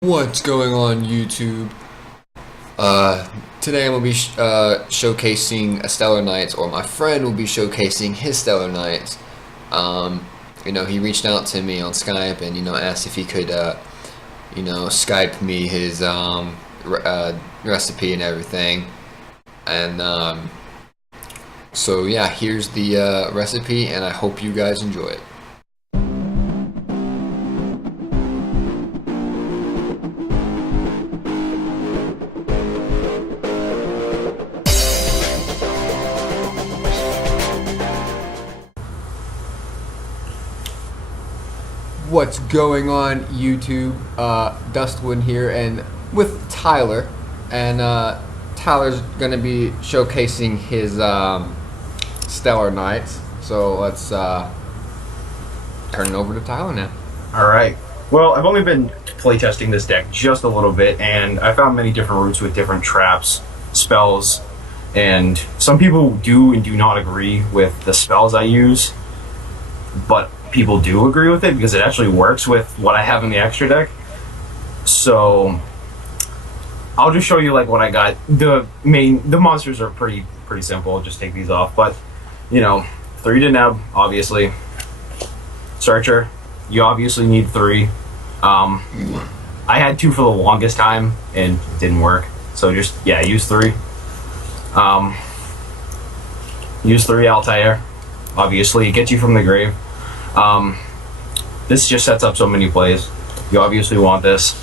What's going on YouTube? Today I'm gonna be showcasing a Satellarknight, or my friend will be showcasing his Satellarknight. He reached out to me on Skype and asked if he could Skype me his recipe and everything. And so yeah, here's the recipe, and I hope you guys enjoy it. What's going on YouTube? Dustwood here, and with Tyler, and Tyler's gonna be showcasing his Satellarknight. So let's turn it over to Tyler now. All right. Well, I've only been playtesting this deck just a little bit, and I found many different routes with different traps, spells, and some people do and do not agree with the spells I use, but people do agree with it because it actually works with what I have in the extra deck. So I'll just show you like what I got. The monsters are pretty simple. I'll just take these off, but 3 to neb, obviously. Searcher, you obviously need 3. I had 2 for the longest time and it didn't work, so just use 3. Use 3 Altair, obviously. It gets you from the grave. This just sets up so many plays. You obviously want this.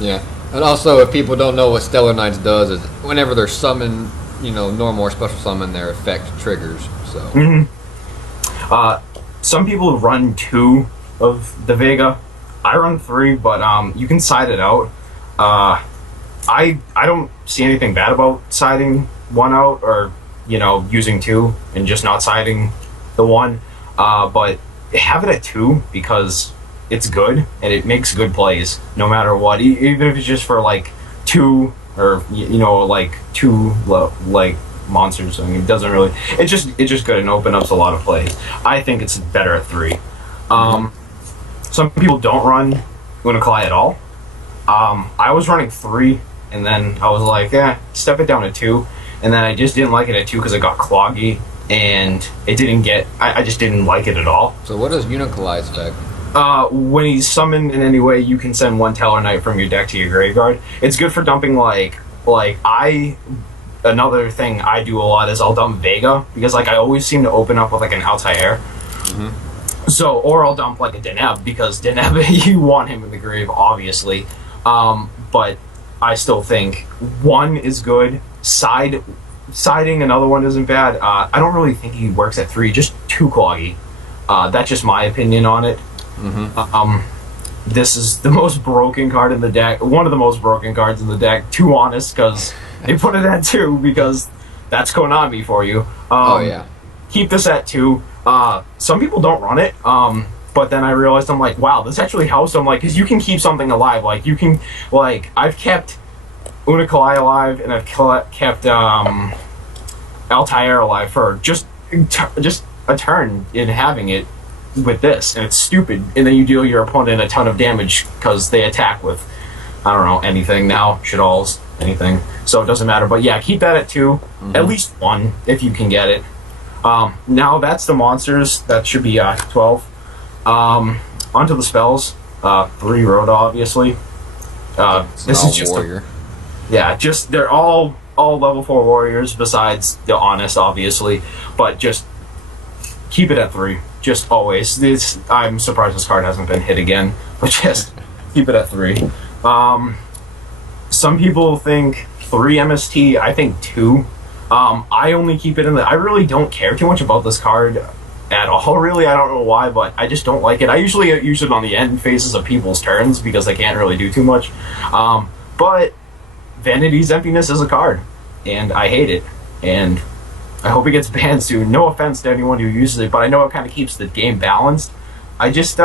Yeah, and also if people don't know what Satellarknight does, is whenever they're summoned, normal or special summon, their effect triggers. So. Some people run 2 of the Vega. I run 3, but you can side it out. I don't see anything bad about siding 1 out, or using 2 and just not siding the 1. But have it at 2 because it's good and it makes good plays no matter what, even if it's just for like 2 or like 2 like monsters. I mean, it doesn't really, it's just good and open up a lot of plays. I think it's better at 3. Some people don't run Unicoli at all. I was running 3 and then I was like, step it down to 2, and then I just didn't like it at 2 because it got cloggy and it didn't get, I just didn't like it at all. So what does Unicoli's effect? When he's summoned in any way, you can send 1 Satellarknight from your deck to your graveyard. It's good for dumping another thing I do a lot is I'll dump Vega, because I always seem to open up with an Altair. So, or I'll dump like a Deneb, because Deneb, you want him in the grave, obviously. But I still think 1 is good. Siding another 1 isn't bad. I don't really think he works at 3, just too cloggy. That's just my opinion on it. This is the most broken card in the deck, one of the most broken cards in the deck, too honest, because they put it at 2 because that's Konami for you. Oh yeah. Keep this at 2. Some people don't run it, but then I realized, I'm like, wow, this actually helps them, because you can keep something alive. You can, I've kept Unicoli alive, and I've kept Altair alive for just a turn in having it with this, and it's stupid. And then you deal your opponent a ton of damage because they attack with, I don't know, anything now, shit-alls, anything. So it doesn't matter. But yeah, keep that at 2, at least 1 if you can get it. Now that's the monsters. That should be 12. Onto the spells. 3 Rhoda, obviously. This is just warrior. They're all level 4 warriors besides the honest, obviously, but just keep it at 3, just always. I'm surprised this card hasn't been hit again, but just keep it at 3. Some people think 3 MST, I think 2. I only keep it in I really don't care too much about this card at all, really. I don't know why, but I just don't like it. I usually use it on the end phases of people's turns because they can't really do too much. But Vanity's Emptiness is a card, and I hate it, and I hope it gets banned soon. No offense to anyone who uses it, but I know it kind of keeps the game balanced. I just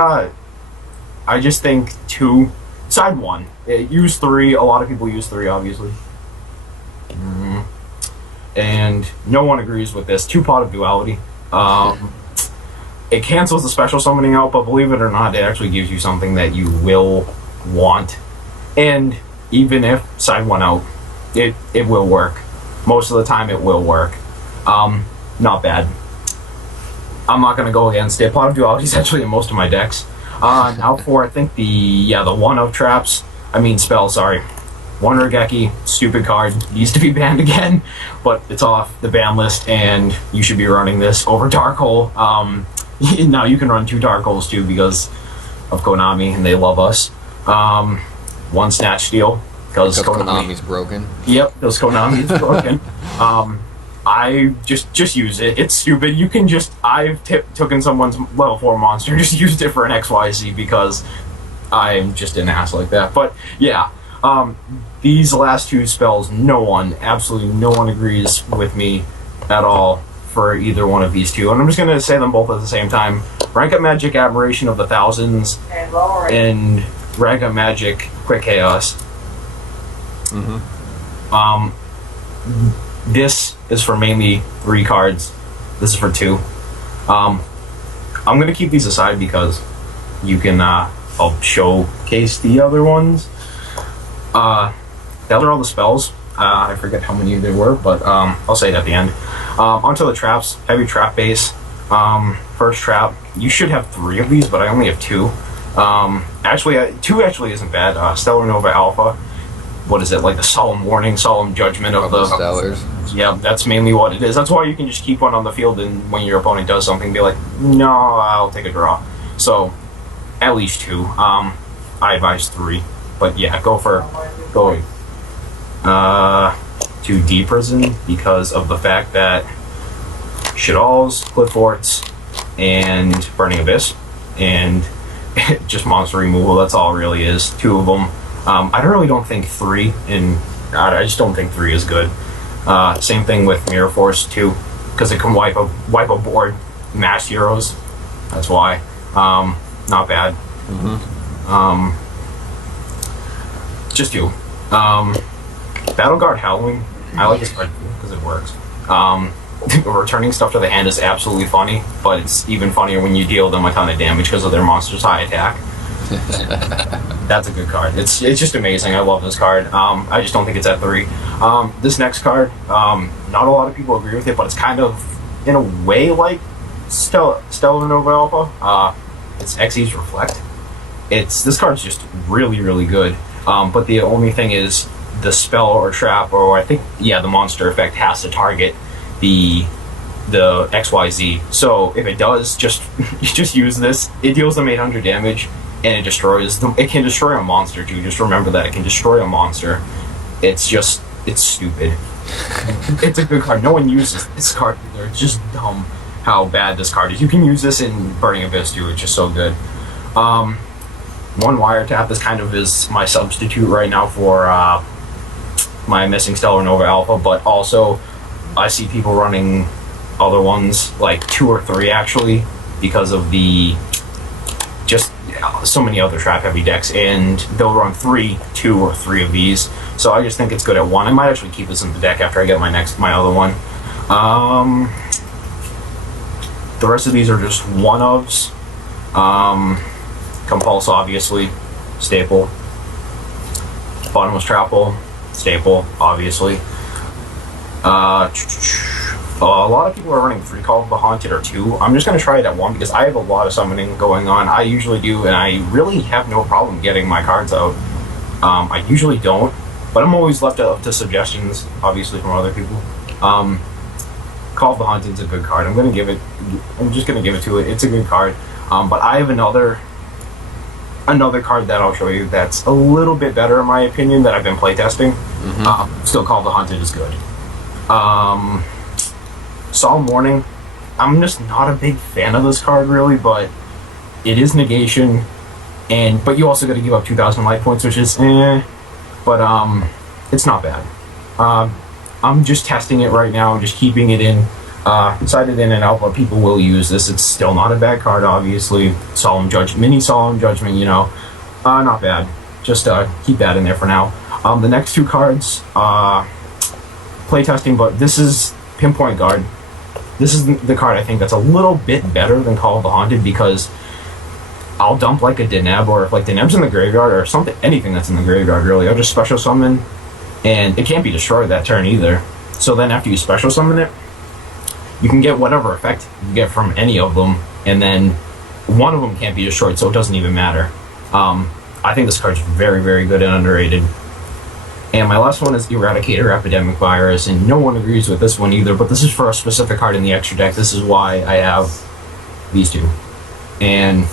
think 2, side 1. Use 3. A lot of people use 3, obviously. And no one agrees with this. 2 Pot of Duality. It cancels the special summoning out, but believe it or not, it actually gives you something that you will want. And even if side one out, it will work. Most of the time it will work. Not bad. I'm not gonna go against it. Plot of Duality is actually in most of my decks. Now for I think the one of traps. I mean spell. Sorry, One Regeki, stupid card, needs to be banned again, but it's off the ban list, and you should be running this over Dark Hole. Now you can run 2 Dark Holes too because of Konami, and they love us. 1 Snatch Steal because Konami's broken. Yep, because Konami is broken. I just use it. It's stupid. You can just I've taken someone's level 4 monster, just used it for an XYZ because I'm just an ass like that. But yeah, these last 2 spells, absolutely no one agrees with me at all for either one of these 2. And I'm just gonna say them both at the same time. Rank Up Magic Admiration of the Thousands and Rank Up Magic Quick Chaos. This is for mainly 3 cards. This is for 2. I'm gonna keep these aside because you can I'll showcase the other ones. The other all the spells. I forget how many there were, but I'll say it at the end. Onto the traps. Heavy trap base. First trap. You should have 3 of these, but I only have 2. Actually, 2 actually isn't bad. Stellar Nova Alpha. What is it, like the solemn warning, solemn judgment of the Stellars? Yeah, that's mainly what it is. That's why you can just keep one on the field, and when your opponent does something, be like, no, I'll take a draw. So, at least 2. I advise 3, but yeah, go to D Prison because of the fact that Shadalls, Cliff Forts, and Burning Abyss, and just monster removal. That's all it really is. 2 of them. I don't think 3 I just don't think 3 is good. Same thing with Mirror Force 2, because it can wipe a board, mass heroes. That's why. Not bad. Just 2. Battle Guard Howling. I like this card because it works. Returning stuff to the hand is absolutely funny, but it's even funnier when you deal them a ton of damage because of their monster's high attack. That's a good card. It's just amazing. I love this card. I just don't think it's at 3. This next card, not a lot of people agree with it, but it's kind of in a way like Stellar Nova Alpha. It's Xyz Reflect. This card's just really, really good. But the only thing is the spell or trap, or I think the monster effect has to target the XYZ. So if it does, just use this. It deals them 800 damage. And it destroys them. It can destroy a monster too. Just remember that it can destroy a monster. It's stupid. It's a good card. No one uses this card either. It's just dumb how bad this card is. You can use this in Burning Abyss too. It's just so good. 1 Wiretap. This kind of is my substitute right now for my missing Stellar Nova Alpha. But also, I see people running other ones, like 2 or 3 actually, because of the so many other trap heavy decks, and they'll run 2 or 3 of these. So I just think it's good at 1. I might actually keep this in the deck after I get my other one. The rest of these are just 1-ofs. Compulse, obviously, staple. Bottomless Trap Hole, staple, obviously. A lot of people are running 3 Call of the Haunted or 2. I'm just going to try it at 1 because I have a lot of summoning going on. I usually do, and I really have no problem getting my cards out. I usually don't, but I'm always left up to suggestions, obviously, from other people. Call of the Haunted's a good card. I'm just going to give it to it. It's a good card. But I have another card that I'll show you that's a little bit better in my opinion that I've been playtesting. Still, Call of the Haunted is good. Solemn Warning, I'm just not a big fan of this card really, but it is negation, but you also got to give up 2,000 life points, which is but it's not bad. I'm just testing it right now, just keeping it in, cited in and out, but people will use this. It's still not a bad card, obviously. Mini Solemn Judgment, not bad. Just keep that in there for now. The next 2 cards, playtesting, but this is Pinpoint Guard. This is the card I think that's a little bit better than Call of the Haunted because I'll dump like a Deneb, or if like Deneb's in the graveyard or something, anything that's in the graveyard really, I'll just special summon, and it can't be destroyed that turn either. So then after you special summon it, you can get whatever effect you get from any of them, and then one of them can't be destroyed, so it doesn't even matter. I think this card's very, very good and underrated. And my last one is Eradicator Epidemic Virus, and no one agrees with this one either, but this is for a specific card in the extra deck. This is why I have these two. And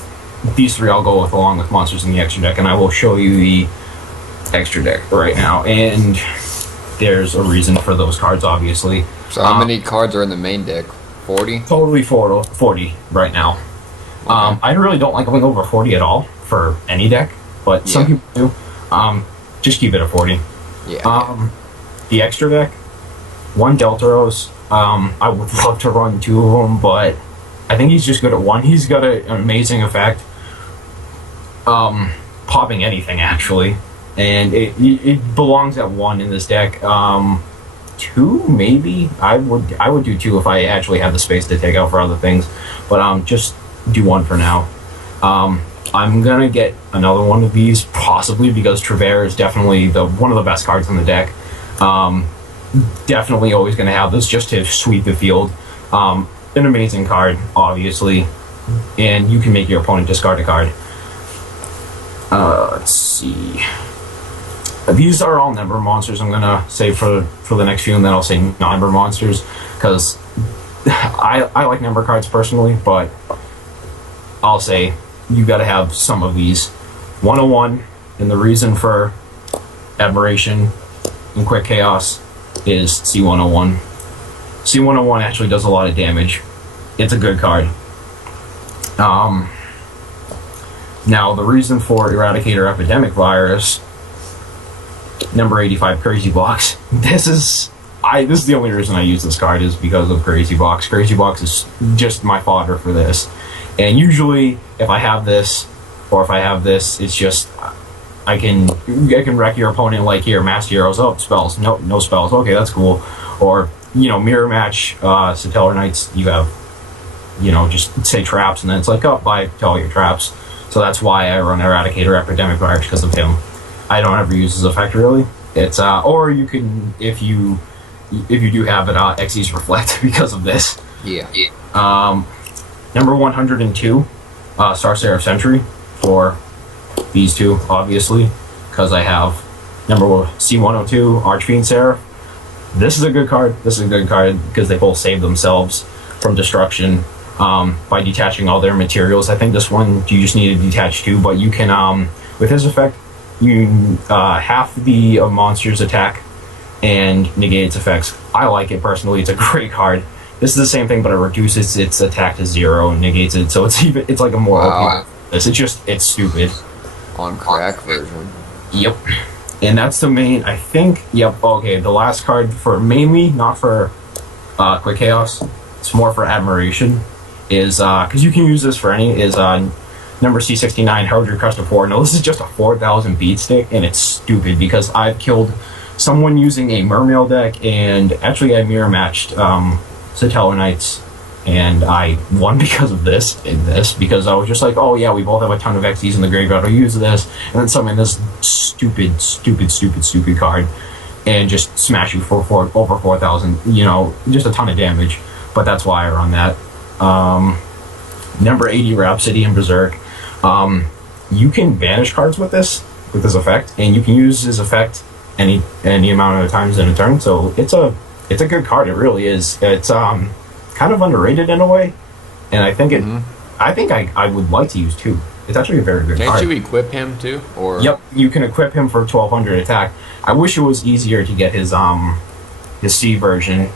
these three I'll go with along with monsters in the extra deck, and I will show you the extra deck right now. And there's a reason for those cards, obviously. So how many cards are in the main deck? 40? Totally 40 right now. Okay. I really don't like going over 40 at all for any deck, but some people do. Just keep it at 40. Yeah. The extra deck, 1 Deltaros. I would love to run 2 of them, but I think he's just good at 1. He's got an amazing effect. Popping anything, actually. And it belongs at 1 in this deck. 2, maybe? I would do 2 if I actually had the space to take out for other things. But just do 1 for now. I'm gonna get another one of these, possibly, because Trevere is definitely one of the best cards in the deck. Definitely always gonna have this just to sweep the field. An amazing card, obviously, and you can make your opponent discard a card. Let's see. These are all number monsters. I'm gonna say for the next few, and then I'll say non-number monsters, because I like number cards personally, but I'll say you got to have some of these. 101, and the reason for Admiration and Quick Chaos is C101. C101 actually does a lot of damage. It's a good card. Now, the reason for Eradicator Epidemic Virus, number 85, Crazy Box. This is the only reason I use this card, is because of Crazy Box. Crazy Box is just my fodder for this. And usually, if I have this, or if I have this, it's just I can wreck your opponent. Like here, Master Heroes, oh, spells, no spells. Okay, that's cool. Or mirror match, Satellarknights. You have, just say traps, and then it's like, oh, bye to all your traps. So that's why I run Eradicator Epidemic Virus, because of him. I don't ever use his effect really. It's or you can, if you do have it, Xyz Reflect because of this. Yeah. Number 102, Star Seraph Sentry, for these two, obviously, because I have number C102, Archfiend Seraph. This is a good card. This is a good card because they both save themselves from destruction by detaching all their materials. I think this one, you just need to detach 2, but you can, with his effect, you half the monster's attack and negate its effects. I like it personally. It's a great card. This is the same thing, but it reduces its attack to 0 and negates it, so it's like a more OP. It's stupid. On crack version. Yep. And that's the main, I think, yep, okay, the last card for, mainly, not for Quick Chaos, it's more for Admiration, is, because you can use this for any, is number C69, Heraldry Crest of 4. Now, this is just a 4,000 beat stick, and it's stupid, because I've killed someone using a Mermail deck, and actually I mirror matched Satellarknights, and I won because of this, because I was just like, oh yeah, we both have a ton of Xyz in the graveyard, I'll use this, and then summon this stupid card, and just smash you for over 4,000, just a ton of damage, but that's why I run that. Number 80, Rhapsody and Berserk. You can banish cards with this effect, and you can use his effect any amount of times in a turn, so it's a good card. It really is. It's kind of underrated in a way, and I think I would like to use 2. It's actually a very good card. Can't you equip him too? Or yep, you can equip him for 1200 attack. I wish it was easier to get his C version.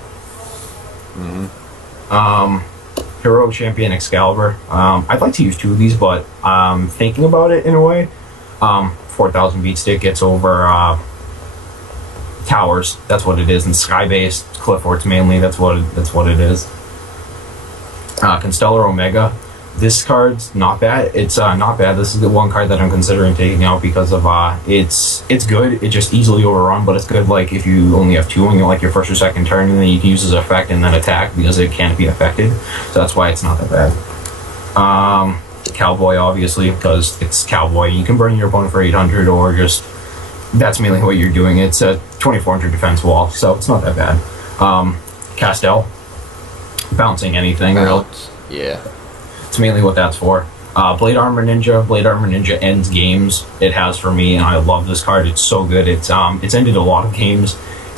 Hero Champion Excalibur. I'd like to use 2 of these, but thinking about it in a way, 4,000 beat stick gets over towers. That's what it is, and sky based cliff forts mainly. That's what it is. Constellar Omega. This card's not bad. It's not bad. This is the one card that I'm considering taking out because of it's good. It's just easily overrun, but it's good like if you only have 2 on your first or second turn, and then you can use his effect and then attack because it can't be affected. So that's why it's not that bad. Cowboy, obviously, because it's Cowboy. You can burn your opponent for 800, or just that's mainly what you're doing. It's a 2400 defense wall, so it's not that bad. Castell, bouncing anything. Yeah. It's mainly what that's for. Blade Armor Ninja. Blade Armor Ninja ends games. It has for me, and I love this card. It's so good. It's ended a lot of games,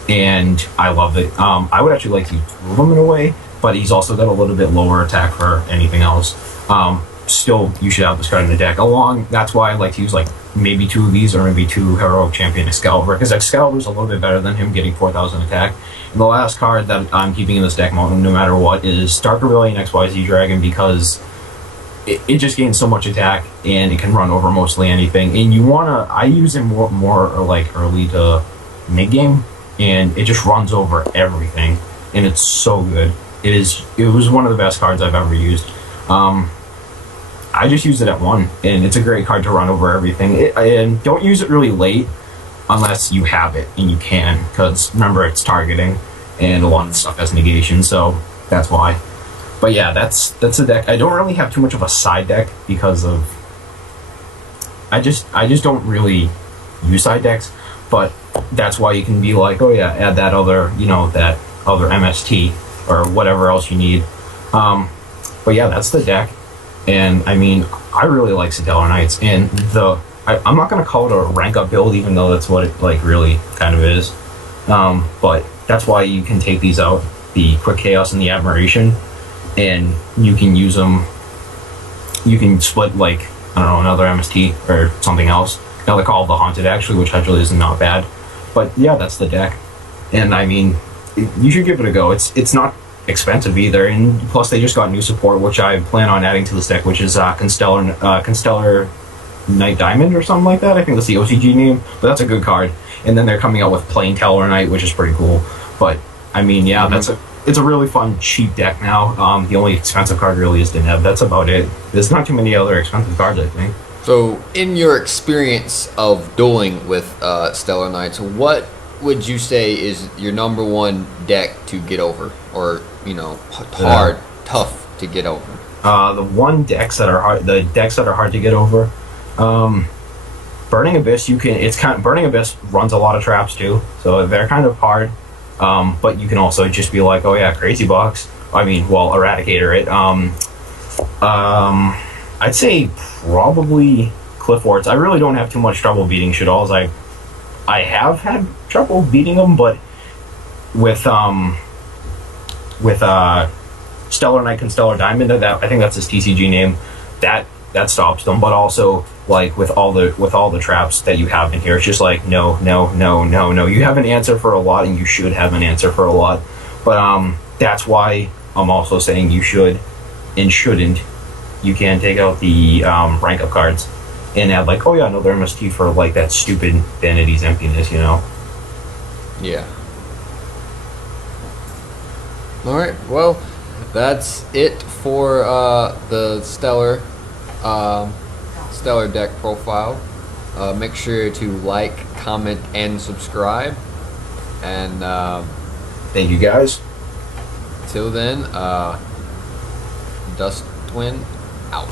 and I love it. I would actually like to move him in a way, but he's also got a little bit lower attack for anything else. Still, you should have this card in the deck. That's why I like to use like maybe 2 of these, or maybe 2 Heroic Champion Excalibur, because Excalibur's a little bit better than him getting 4000 attack. And the last card that I'm keeping in this deck, no matter what, is Dark Rebellion XYZ Dragon, because it just gains so much attack, and it can run over mostly anything. And I use it more like early to mid game, and it just runs over everything, and it's so good. It was one of the best cards I've ever used. I just use it at 1, and it's a great card to run over everything. And don't use it really late unless you have it, and you can, because remember, it's targeting, and a lot of stuff has negation, so that's why. But yeah, that's a deck. I don't really have too much of a side deck, because of I just don't really use side decks, but that's why you can be like, oh yeah, add that other MST or whatever else you need. But yeah, that's the deck. And I mean, I really like Satellarknights, and I'm not gonna call it a rank up build, even though that's what it like really kind of is. But that's why you can take these out, the Quick Chaos and the Admiration, and you can use them. You can split like, I don't know, another MST or something else. Now they call it the Haunted, actually, which actually is not bad. But yeah, that's the deck. And I mean, you should give it a go. It's not expensive either, and plus they just got new support, which I plan on adding to this deck, which is Constellar Knight Diamond or something like that. I think that's the OCG name, but that's a good card. And then they're coming out with Plain Tellarknight, which is pretty cool. But I mean, yeah, it's a really fun, cheap deck now. The only expensive card really is Deneb. That's about it. There's not too many other expensive cards, I think. So, in your experience of dueling with Satellarknights, what would you say is your number 1 deck to get over, or tough to get over? The decks that are hard to get over. Burning Abyss, Burning Abyss runs a lot of traps too, so they're kind of hard. But you can also just be like, oh yeah, Crazy Box. Eradicator it. I'd say probably Cliff Warts. I really don't have too much trouble beating Shaddolls. I have had trouble beating them, but with Stellar Knight and Stellar Diamond, I think that's his TCG name, that stops them. But also, like, with all the traps that you have in here, it's just like no. You have an answer for a lot, and you should have an answer for a lot. But that's why I'm also saying you should and shouldn't. You can take out the rank up cards and add like, oh yeah, another MST for like that stupid Vanity's Emptiness, Yeah. Alright, well, that's it for the Stellar deck profile. Make sure to like, comment, and subscribe. And thank you guys. Till then, Dust Twin out.